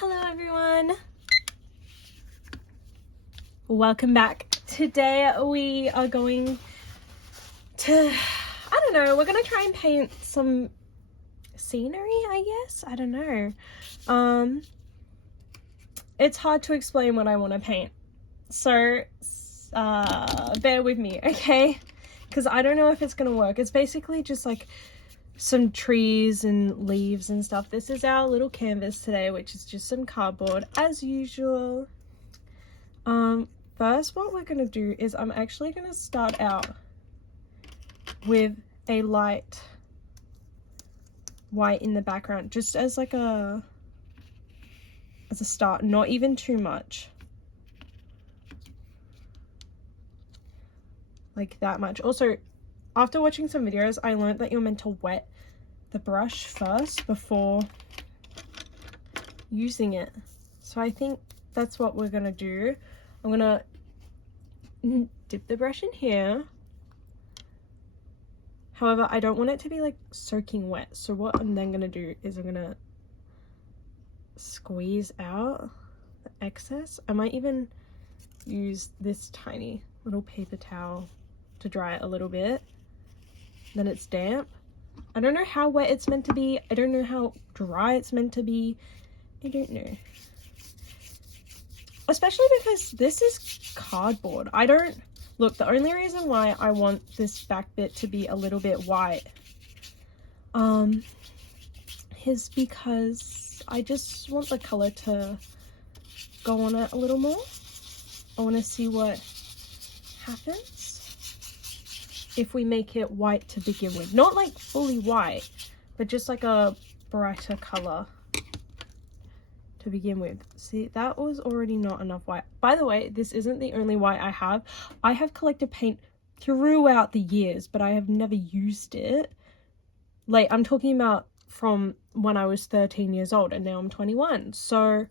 Hello everyone, welcome back. Today we are going to, we're gonna try and paint some scenery, I guess. I don't know. It's hard to explain what I want to paint, so bear with me, okay? Because I don't know if it's gonna work. It's basically just like some trees and leaves and stuff. This is our little canvas today, which is just some cardboard as usual. First what we're gonna do is I'm actually gonna start out with a light white in the background, just as like a start, not even too much, like that much. Also, after watching some videos, I learned that you're meant to wet the brush first before using it. So I think that's what we're gonna do. I'm gonna dip the brush in here. However, I don't want it to be like soaking wet. So what I'm then gonna do is I'm gonna squeeze out the excess. I might even use this tiny little paper towel to dry it a little bit. Then it's damp. I don't know how wet it's meant to be. I don't know how dry it's meant to be. I don't know. Especially because this is cardboard. Look, the only reason why I want this back bit to be a little bit white is because I just want the color to go on it a little more. I want to see what happens if we make it white to begin with. Not like fully white, but just like a brighter color to begin with. See, that was already not enough white. By the way, this isn't the only white I have. I have collected paint throughout the years, but I have never used it. Like, I'm talking about from when I was 13 years old and now I'm 21. So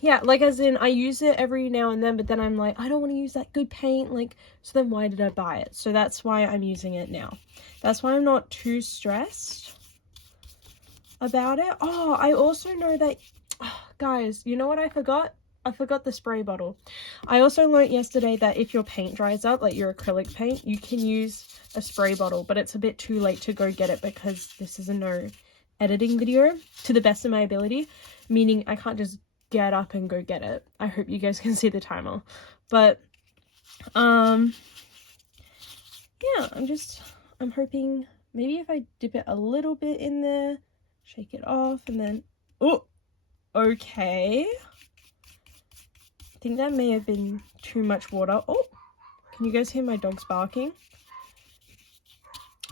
yeah, like as in I use it every now and then, but then I'm like, I don't want to use that good paint. Like, so then why did I buy it? So that's why I'm using it now. That's why I'm not too stressed about it. Oh, I also know that, guys, you know what I forgot? I forgot the spray bottle. I also learned yesterday that if your paint dries up, like your acrylic paint, you can use a spray bottle, but it's a bit too late to go get it because this is a no editing video to the best of my ability, meaning I can't just get up and go get it. I hope you guys can see the timer. But yeah, I'm hoping maybe if I dip it a little bit in there, shake it off, and then okay, I think that may have been too much water. Oh, can you guys hear my dogs barking?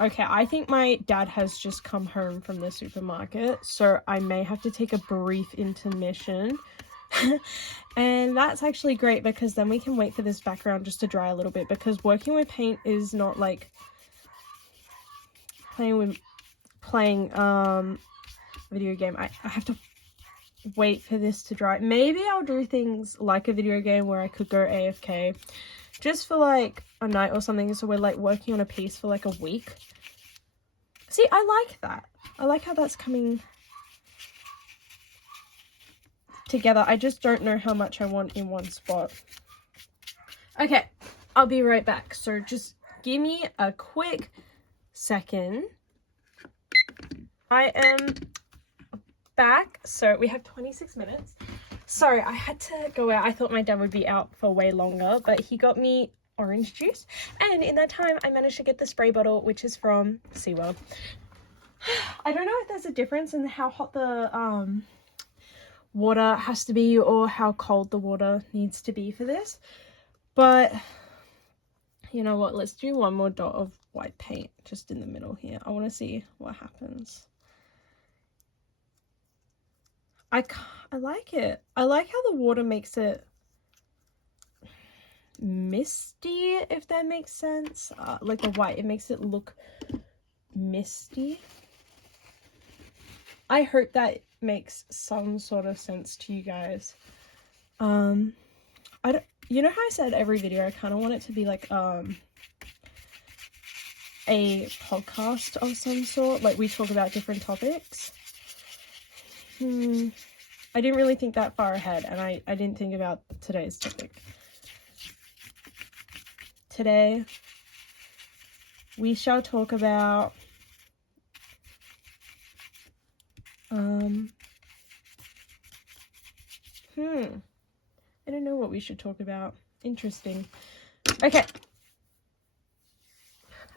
Okay, I think my dad has just come home from the supermarket, so I may have to take a brief intermission. And that's actually great because then we can wait for this background just to dry a little bit, because working with paint is not like playing video game. I have to wait for this to dry. Maybe I'll do things like a video game where I could go AFK just for like a night or something, so we're like working on a piece for like a week. See, I like that. I like how that's coming together. I just don't know how much I want in one spot. Okay, I'll be right back. So just give me a quick second. I am back. So we have 26 minutes. Sorry, I had to go out. I thought my dad would be out for way longer, but he got me orange juice, and in that time I managed to get the spray bottle, which is from SeaWorld. I don't know if there's a difference in how hot the water has to be or how cold the water needs to be for this, but you know what, let's do one more dot of white paint just in the middle here. I want to see what happens. I like it. I like how the water makes it misty, if that makes sense. Like the white, it makes it look misty. I hope that makes some sort of sense to you guys. You know how I said every video I kind of want it to be like a podcast of some sort, like we talk about different topics. I didn't really think that far ahead, and I didn't think about today's topic. Today, we shall talk about I don't know what we should talk about. Interesting. Okay.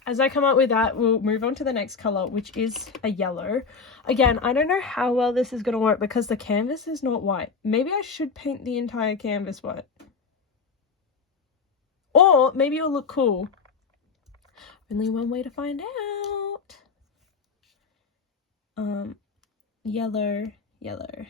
As I come up with that, we'll move on to the next color, which is a yellow. Again, I don't know how well this is going to work because the canvas is not white. Maybe I should paint the entire canvas white. Or maybe it'll look cool. Only one way to find out. Yellow, yellow.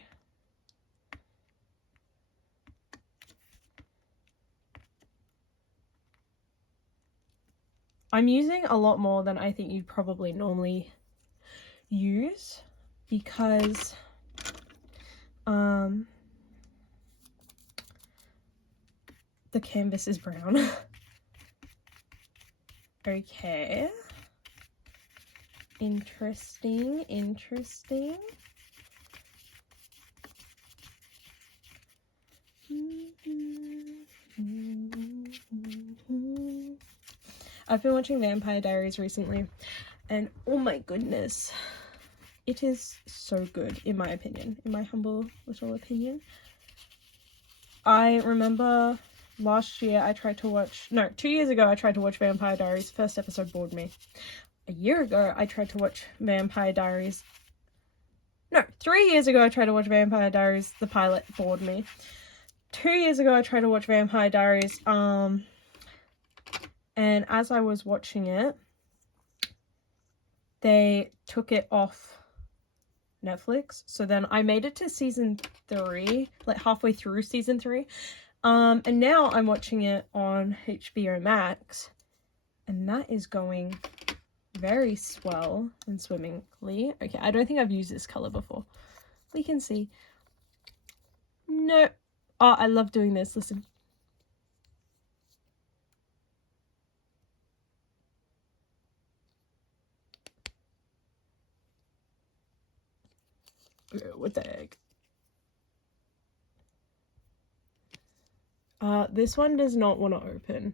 I'm using a lot more than I think you probably normally use because the canvas is brown. Okay. Interesting, interesting. I've been watching Vampire Diaries recently, and oh my goodness, it is so good, in my opinion, in my humble little opinion. I remember last year I tried to watch, no, 2 years ago I tried to watch Vampire Diaries. First episode bored me. A year ago I tried to watch Vampire Diaries. No, 3 years ago I tried to watch Vampire Diaries. The pilot bored me. 2 years ago I tried to watch Vampire Diaries. And as I was watching it, they took it off Netflix. So then I made it to season 3, like halfway through season 3. And now I'm watching it on HBO Max. And that is going very swell and swimmingly. Okay, I don't think I've used this color before. We can see. No. Oh, I love doing this. Listen. What the heck? This one does not want to open.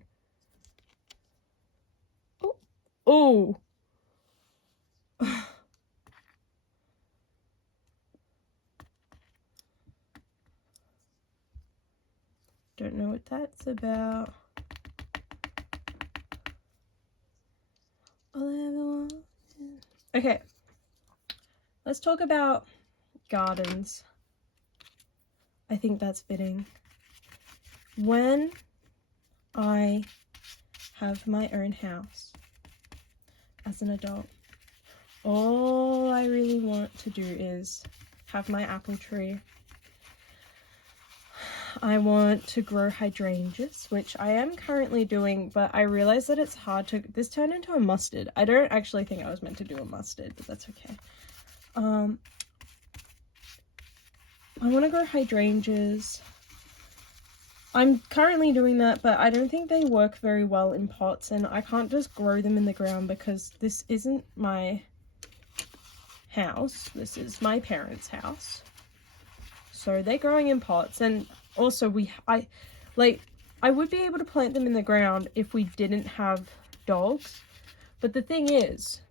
Oh. Oh. Don't know what that's about. All I ever want. Okay. Let's talk about gardens. I think that's fitting. When I have my own house as an adult, all I really want to do is have my apple tree. I want to grow hydrangeas, which I am currently doing, but I realize that it's hard to... This turned into a mustard. I don't actually think I was meant to do a mustard, but that's okay. I want to grow hydrangeas. I'm currently doing that, but I don't think they work very well in pots, and I can't just grow them in the ground because this isn't my house. This is my parents' house. So they're growing in pots, and also I would be able to plant them in the ground if we didn't have dogs. But the thing is,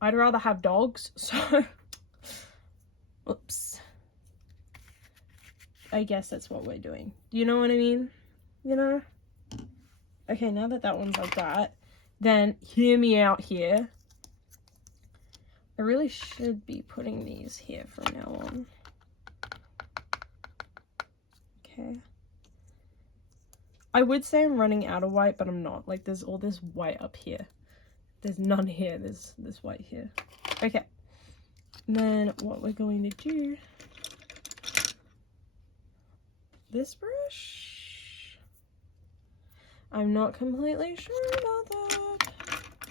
I'd rather have dogs, so oops. I guess that's what we're doing. Do you know what I mean? You know? Okay, now that that one's like that, then hear me out here. I really should be putting these here from now on. Okay. I would say I'm running out of white, but I'm not. Like, there's all this white up here. There's none here. There's this white here. Okay. And then what we're going to do... This brush? I'm not completely sure about that.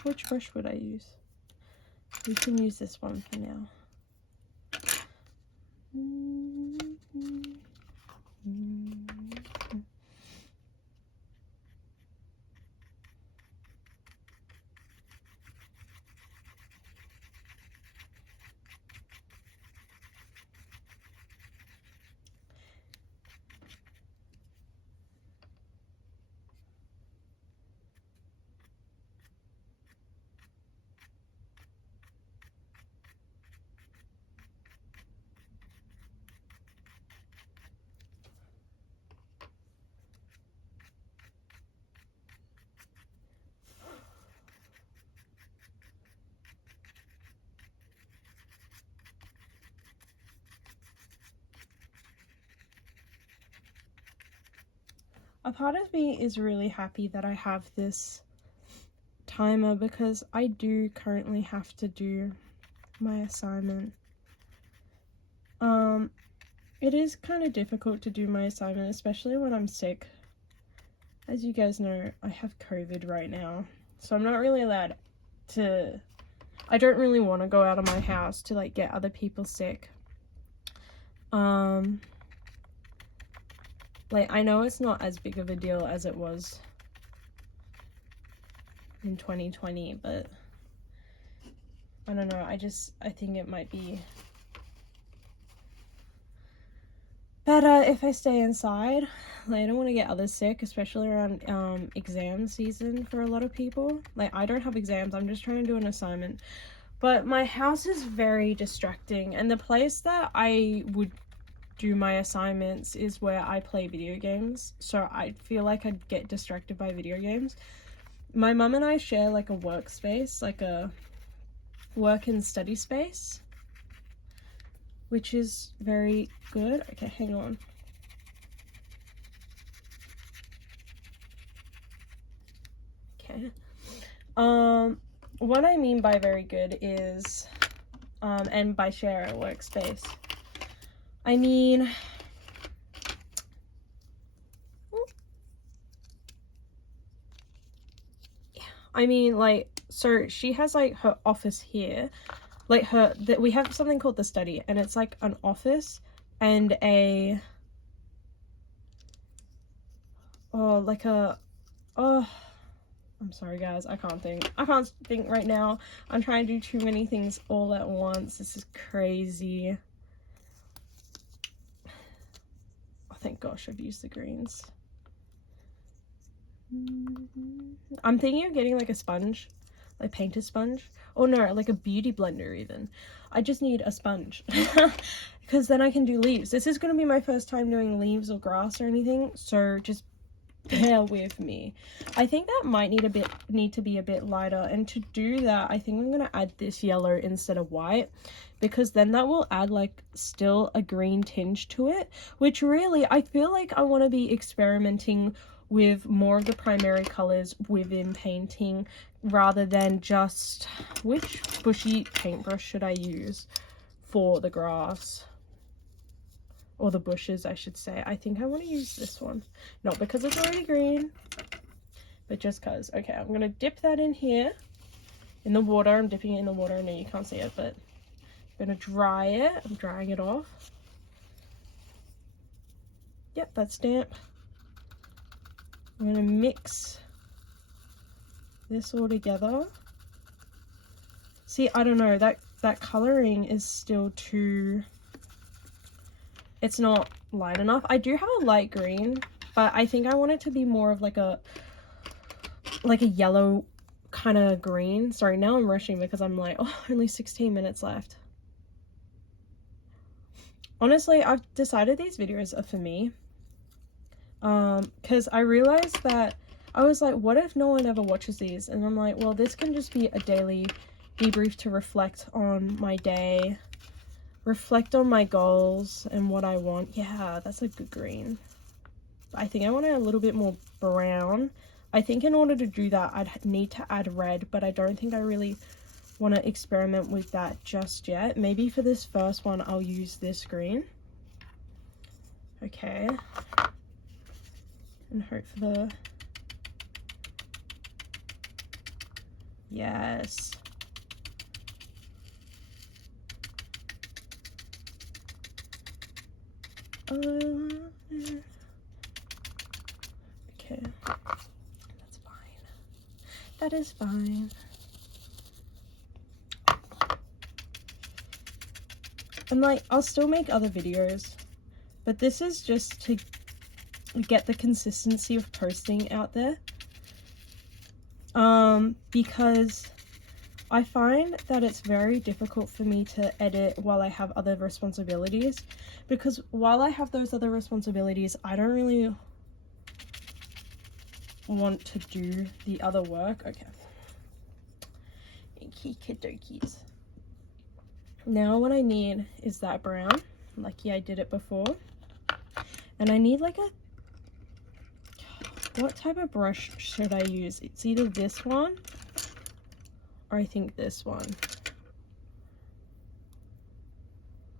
Which brush would I use? We can use this one for now. a part of me is really happy that I have this timer because I do currently have to do my assignment. It is kind of difficult to do my assignment, especially when I'm sick. As you guys know, I have COVID right now, so I'm not really allowed to, I don't really want to go out of my house to like get other people sick. Like, I know it's not as big of a deal as it was in 2020, but I don't know, I think it might be better if I stay inside. Like, I don't want to get others sick, especially around exam season for a lot of people. Like, I don't have exams, I'm just trying to do an assignment. But my house is very distracting, and the place that I would do my assignments is where I play video games, so I feel like I'd get distracted by video games. My mum and I share like a workspace, like a work and study space, which is very good. Okay, hang on. Okay. What I mean by very good is, and by share a workspace, I mean, like, so she has like her office here, like we have something called the study, and it's like an office and a, I'm sorry guys, I can't think right now. I'm trying to do too many things all at once. This is crazy. Oh, thank gosh I've used the greens. I'm thinking of getting like a sponge, like painted sponge. Oh no, like a beauty blender even. I just need a sponge because then I can do leaves. This is going to be my first time doing leaves or grass or anything, so just bear with me. I think that might need to be a bit lighter, and to do that I think I'm going to add this yellow instead of white, because then that will add like still a green tinge to it, which really I feel like I want to be experimenting with more of the primary colors within painting rather than just, which bushy paintbrush should I use for the grass? Or the bushes, I should say. I think I want to use this one. Not because it's already green, but just because. Okay, I'm going to dip that in here. In the water. I'm dipping it in the water. I know you can't see it, but I'm going to dry it. I'm drying it off. Yep, that's damp. I'm going to mix this all together. See, I don't know. That colouring is still too... It's not light enough. I do have a light green, but I think I want it to be more of like a yellow kind of green. Sorry, now I'm rushing because I'm like, oh, only 16 minutes left. Honestly, I've decided these videos are for me. Because I realized that I was like, what if no one ever watches these? And I'm like, well, this can just be a daily debrief to reflect on my day. Reflect on my goals and what I want. Yeah, that's a good green. I think I want it a little bit more brown. I think in order to do that, I'd need to add red, but I don't think I really want to experiment with that just yet. Maybe for this first one, I'll use this green. Okay. And hope for the... Yes. Okay, that's fine. That is fine. And like, I'll still make other videos, but this is just to get the consistency of posting out there. Because I find that it's very difficult for me to edit while I have other responsibilities, because while I have those other responsibilities, I don't really want to do the other work. Okay. Okie-dokies. Now what I need is that brown. Lucky I did it before. And I need like a... What type of brush should I use? It's either this one or I think this one.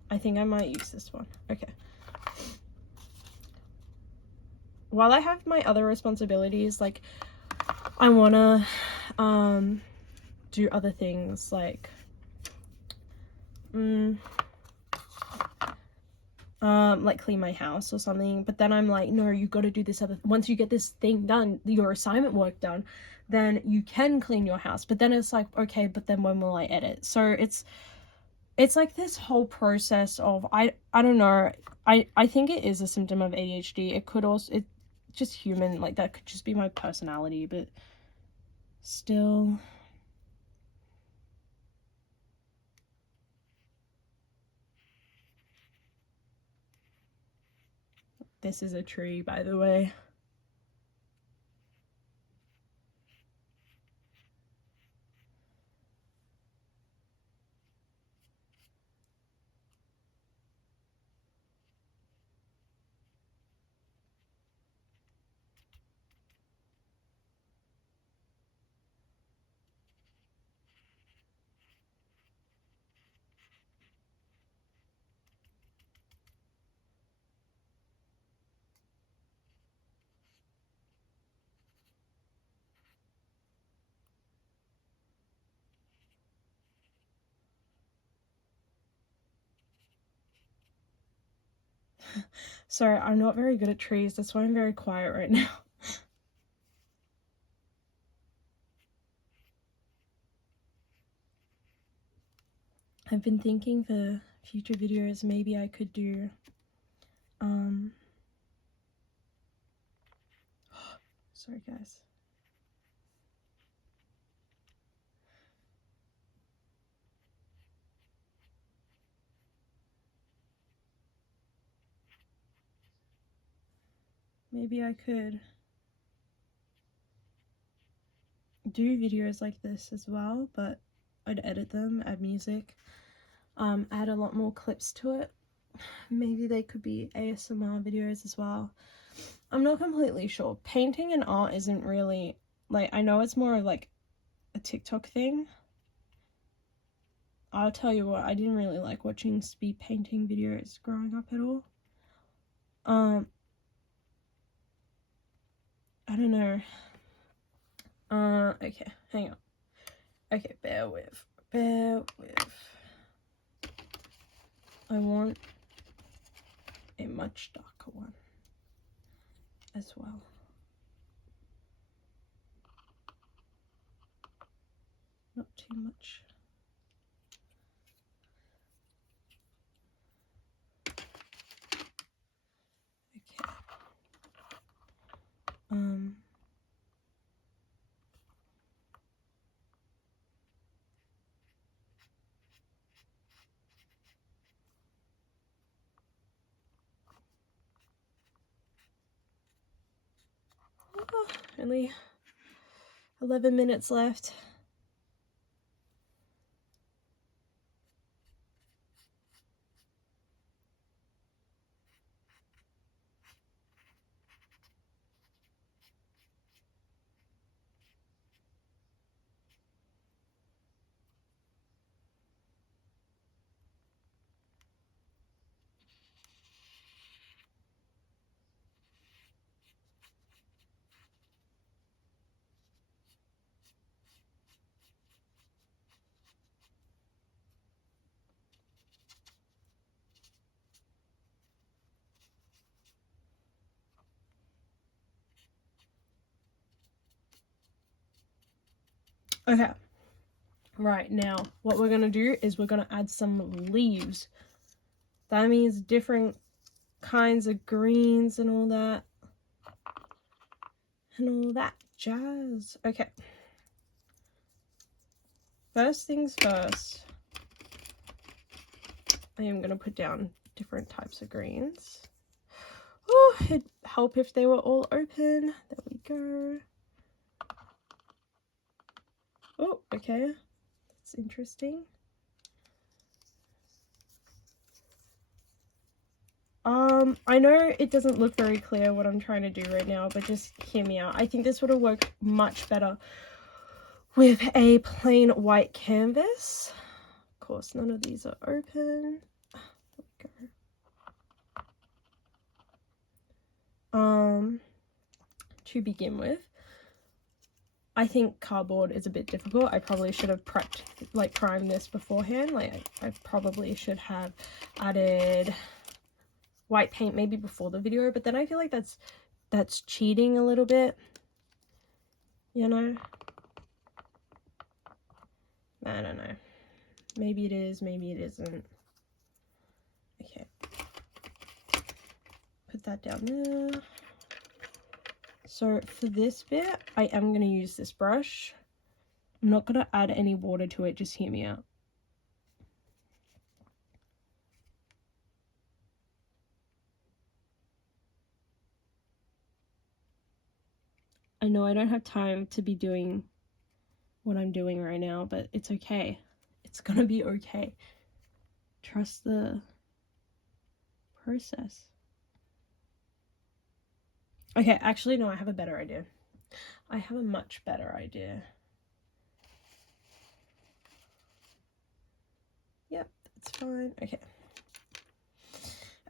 I think I might use this one. Okay. While I have my other responsibilities, like I wanna do other things like like clean my house or something, but then I'm like, no, you got to do this other once you get this thing done, your assignment work done, then you can clean your house. But then it's like, okay, but then when will I edit? So it's like this whole process of I don't know. I think it is a symptom of ADHD. It could also, it's just human, like that could just be my personality, but still. This is a tree, by the way. Sorry, I'm not very good at trees. That's why I'm very quiet right now. I've been thinking for future videos, maybe I could do, sorry guys. Maybe I could do videos like this as well, but I'd edit them, add music, add a lot more clips to it. Maybe they could be ASMR videos as well. I'm not completely sure. Painting and art isn't really, like, I know it's more of like a TikTok thing. I'll tell you what, I didn't really like watching speed painting videos growing up at all. I don't know. Okay, hang on. Okay, bear with. I want a much darker one as well. Not too much. Okay. Only 11 minutes left. Okay. Right, now what we're gonna do is we're gonna add some leaves. That means different kinds of greens and all that. And all that jazz. Okay. First things first. I am gonna put down different types of greens. Oh, it'd help if they were all open. There we go. Oh, okay. That's interesting. I know it doesn't look very clear what I'm trying to do right now, but just hear me out. I think this would have worked much better with a plain white canvas. Of course, none of these are open. There we go. To begin with, I think cardboard is a bit difficult. I probably should have primed this beforehand. Like, I probably should have added white paint maybe before the video, but then I feel like that's cheating a little bit, you know? I don't know. Maybe it is, maybe it isn't. Okay. Put that down there. So for this bit, I am going to use this brush. I'm not going to add any water to it, just hear me out. I know I don't have time to be doing what I'm doing right now, but it's okay. It's going to be okay. Trust the process. Okay, actually, no, I have a better idea. I have a much better idea. Yep, that's fine. Okay.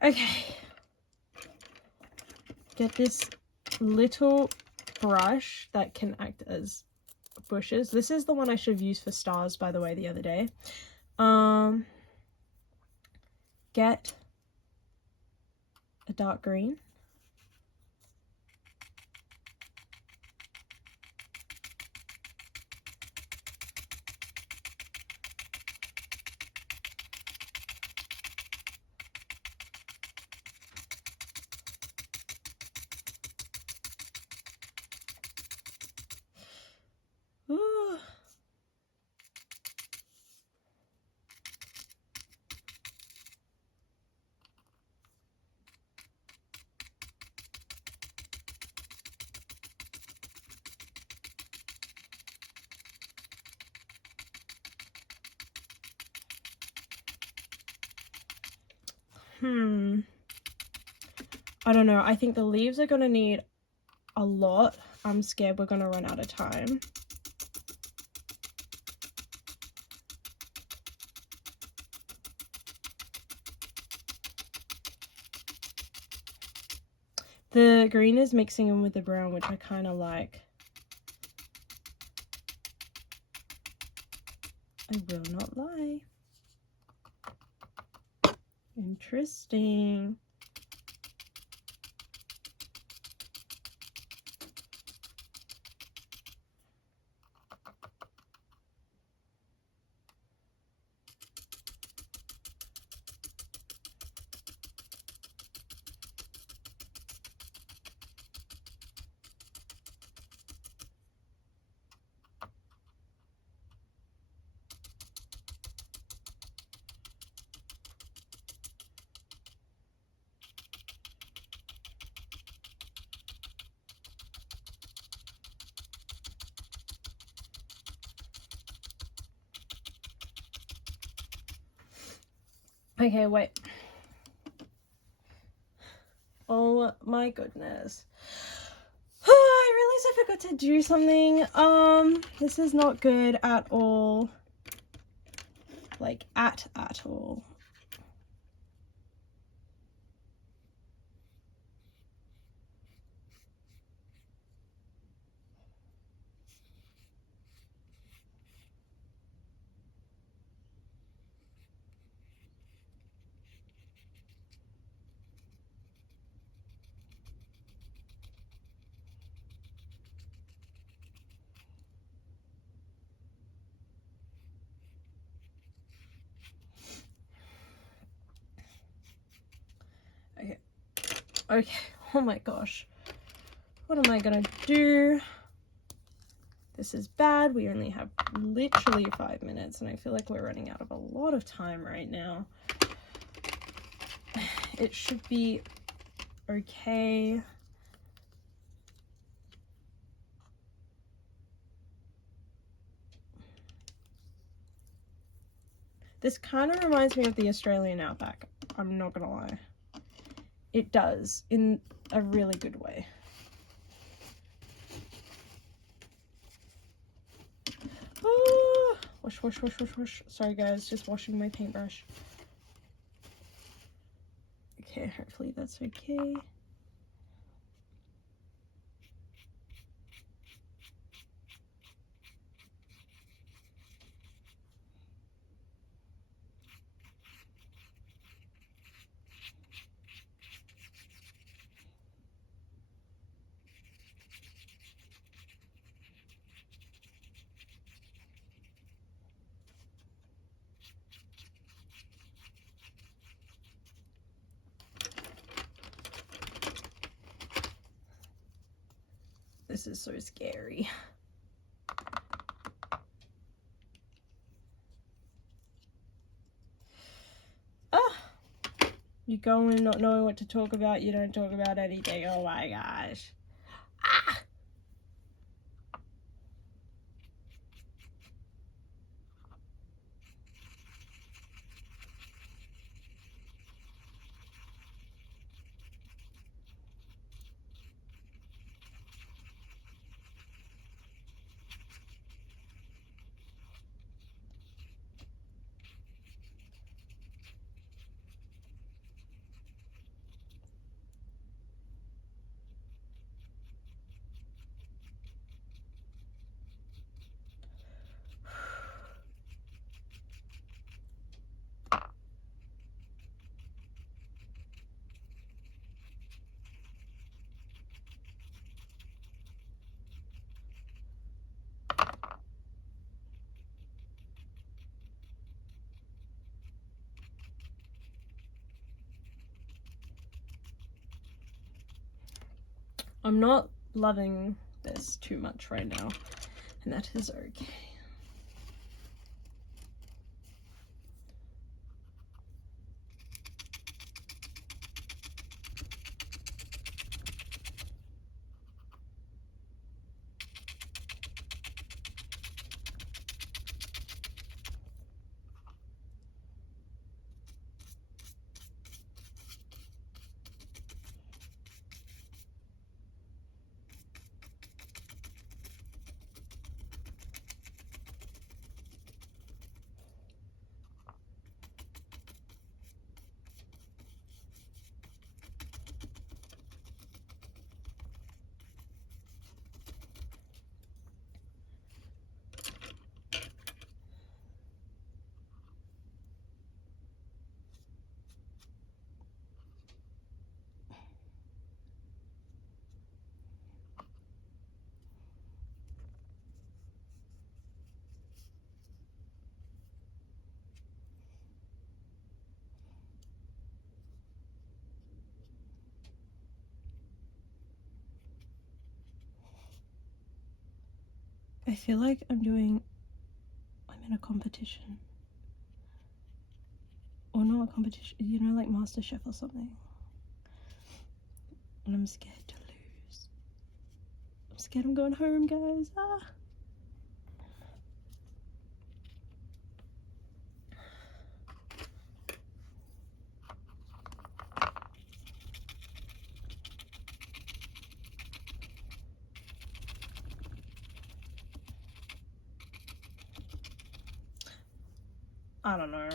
Okay. Get this little brush that can act as bushes. This is the one I should have used for stars, by the way, the other day. Get a dark green. Ooh. I don't know. I think the leaves are going to need a lot. I'm scared we're going to run out of time. The green is mixing in with the brown, which I kind of like. I will not lie. Interesting. Okay, wait. Oh my goodness. I realized I forgot to do something. This is not good at all. Like, at all. Okay, oh my gosh. What am I gonna do? This is bad. We only have literally 5 minutes, and I feel like we're running out of a lot of time right now. It should be okay. This kind of reminds me of the Australian outback. I'm not gonna lie. it does in a really good way. Oh, wash, wash, wash, wash, wash. Sorry guys, just washing my paintbrush. Okay, hopefully that's okay. This is so scary. Ah! You go in not knowing what to talk about, you don't talk about anything. Oh my gosh. Ah! I'm not loving this too much right now, and that is okay. I feel like I'm in a competition. Or not a competition, you know, like MasterChef or something. And I'm scared to lose. I'm scared I'm going home, guys. Ah. I don't know.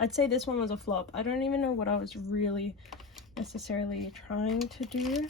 I'd say this one was a flop. I don't even know what I was really necessarily trying to do.